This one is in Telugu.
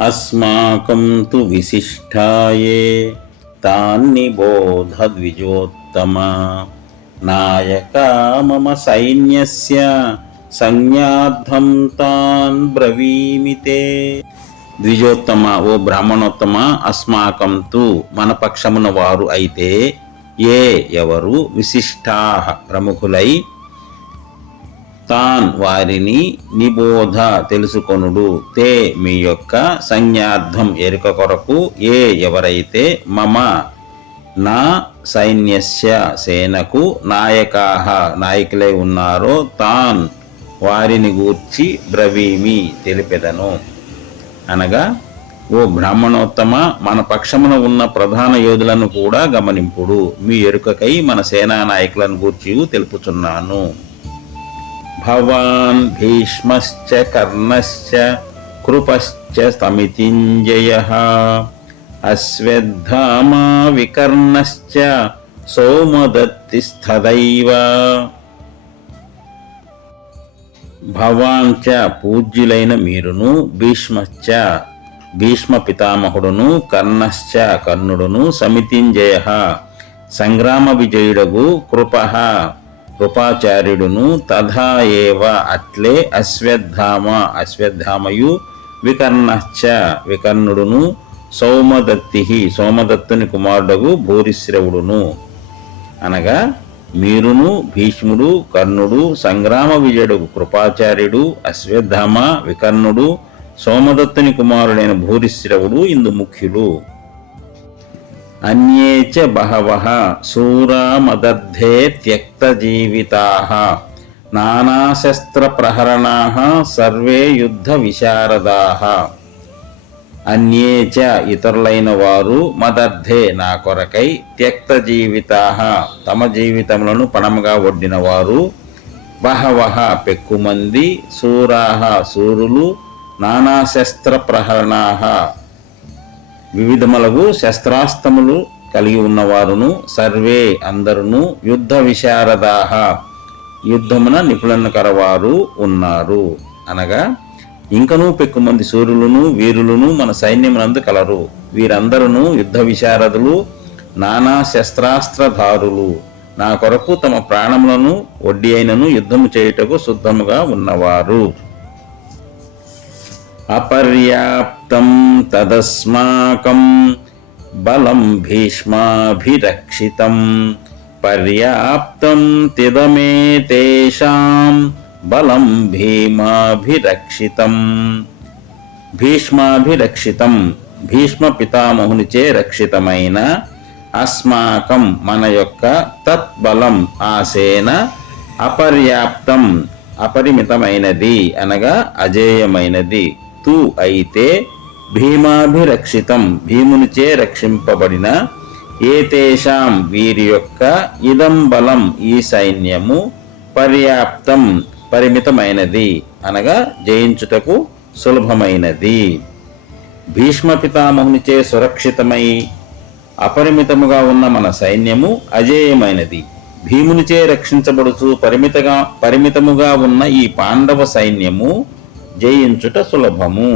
అస్మాకం తు విశిష్టాయే తాన్నిబోధ ద్విజోత్తమ నాయకా మమ సైన్యస్య సంజ్ఞార్థం తాన్ బ్రవీమితే. ద్విజోత్తమ, ఓ బ్రాహ్మణోత్తమ, అస్మాకం తు మన పక్షమున వారు అయితే, ఏ ఎవరు, విశిష్టా ప్రముఖులై, తాన్ వారిని, నిబోధ తెలుసుకొనుడు, తే మీ యొక్క, సంజ్ఞార్థం ఎరుక కొరకు, ఏ ఎవరైతే, మమ నా సైన్యస్య సేనకు, నాయకాహ నాయకులై ఉన్నారో, తాన్ వారిని గూర్చి, బ్రవీమి తెలిపెదను. అనగా, ఓ బ్రాహ్మణోత్తమ, మన పక్షమున ఉన్న ప్రధాన యోధులను కూడా గమనింపుడు, మీ ఎరుకకై మన సేనా నాయకులను గూర్చి తెలుపుచున్నాను. భవాన్ భీష్మశ్చ కర్ణశ్చ కృపశ్చ సమితింజయః అశ్వత్థామా వికర్ణశ్చ సోమదత్తిస్తథైవ. భవాన్ చ పూజ్యులైన మీరును, భీష్మశ్చ భీష్మ పితామహుడును, కర్ణశ్చ కర్ణుడును, సమితింజయః సంగ్రామ విజయుడగు, కృపః కృపాచార్యుడును, తథా ఏవ అట్లే, అశ్వత్థామ అశ్వత్థామయు, వికర్ణశ్చ వికర్ణుడును, సౌమదత్తి సోమదత్తుని కుమారుడగు భూరిశ్రవుడును. అనగా, మీరును, భీష్ముడు, కర్ణుడు, సంగ్రామ విజయుడు కృపాచార్యుడు, అశ్వత్థామ, వికర్ణుడు, సోమదత్తుని కుమారుడైన భూరిశ్రవుడు ఇందు ముఖ్యులు. అన్యే చ బహవః శూరా మదర్థే త్యక్తజీవితాః నానాశస్త్రప్రహరణాః సర్వే యుద్ధ విశారదాః. అన్యే చ ఇతరులైన వారు, మదర్థే నా కొరకై, త్యక్తజీవితాః తమ జీవితములను పణముగా ఒడ్డిన వారు, బహవః పెక్కుమంది, శూరాః శూరులు, నానాశస్త్రప్రహరణాః వివిధములగు శస్త్రాస్త్రములు కలిగి ఉన్నవారును, సర్వే అందరును, యుద్ధ విశారదాః యుద్ధమున నిపుణులను కరవారు ఉన్నారు. అనగా, ఇంకనూ పెక్కుమంది సూర్యులను, వీరులను మన సైన్యమునందు కలరు. వీరందరూ యుద్ధ విశారదులు, నానా శస్త్రాస్త్రధారులు, నా కొరకు తమ ప్రాణములను ఒడ్డి అయినను యుద్ధము చేయుటకు సిద్ధముగా ఉన్నవారు. అపర్యాప్తం తదస్మాకం బలం భీష్మాభిరక్షితం పర్యాప్తం తిదమేతేషాం బలం భీమాభిరక్షితం. భీష్మాభిరక్షితం భీష్మ పితామహునిచే రక్షితమైన, అస్మాకం మన యొక్క, తత్బలం ఆ సేన, అపర్యాప్తం అపరిమితమైనది అనగా అజేయమైనది, తు అయితే, భీమాభిరక్షితం భీమునిచే రక్షింపబడిన, ఏతేషాం వీరి యొక్క, ఇదం బలం ఈ సైన్యము, పర్యాప్తం పరిమితమైనది అనగా జయించుటకు సులభమైనది. భీష్మ పితామహునిచే సురక్షితమై అపరిమితముగా ఉన్న మన సైన్యము అజేయమైనది. భీమునిచే రక్షించబడుచు పరిమితముగా ఉన్న ఈ పాండవ సైన్యము జయించుట సులభము.